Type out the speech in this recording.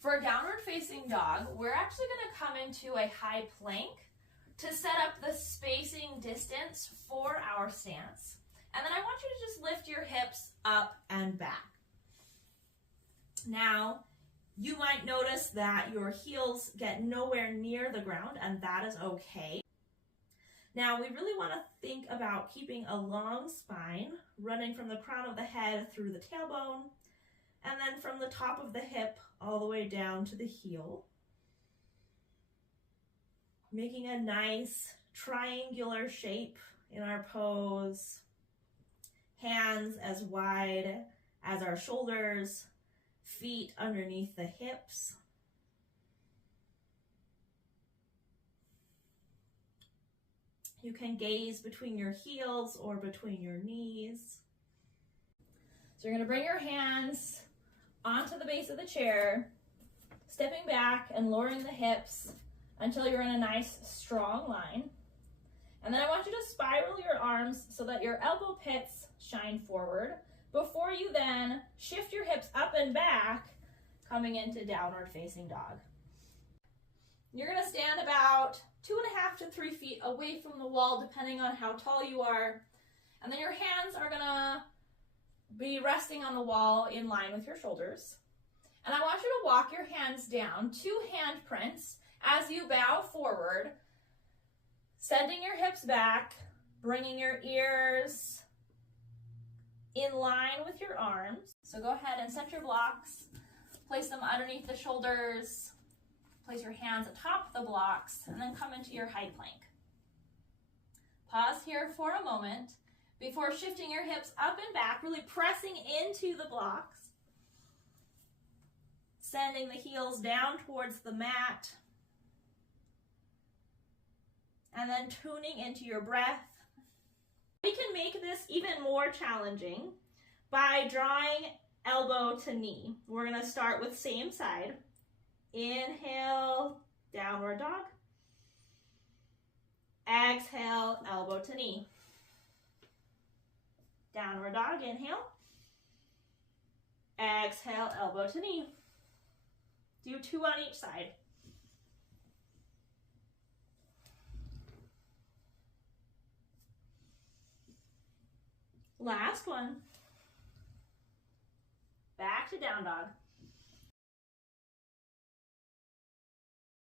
For downward facing dog, we're actually going to come into a high plank to set up the spacing distance for our stance. And then I want you to just lift your hips up and back. Now, you might notice that your heels get nowhere near the ground, and that is okay. Now, we really want to think about keeping a long spine running from the crown of the head through the tailbone, and then from the top of the hip all the way down to the heel. Making a nice triangular shape in our pose. Hands as wide as our shoulders, feet underneath the hips. You can gaze between your heels or between your knees. So you're going to bring your hands onto the base of the chair, stepping back and lowering the hips until you're in a nice strong line. And then I want you to spiral your arms so that your elbow pits shine forward before you then shift your hips up and back, coming into downward facing dog. You're going to stand about 2.5 to 3 feet away from the wall, depending on how tall you are. And then your hands are going to be resting on the wall in line with your shoulders. And I want you to walk your hands down, 2 hand prints, as you bow forward, sending your hips back, bringing your ears in line with your arms. So go ahead and set your blocks, place them underneath the shoulders, place your hands atop the blocks, and then come into your high plank. Pause here for a moment before shifting your hips up and back, really pressing into the blocks, sending the heels down towards the mat, and then tuning into your breath. We can make this even more challenging by drawing elbow to knee. We're going to start with same side. Inhale, downward dog. Exhale, elbow to knee. Downward dog, inhale. Exhale, elbow to knee. Do 2 on each side. Last one. Back to down dog.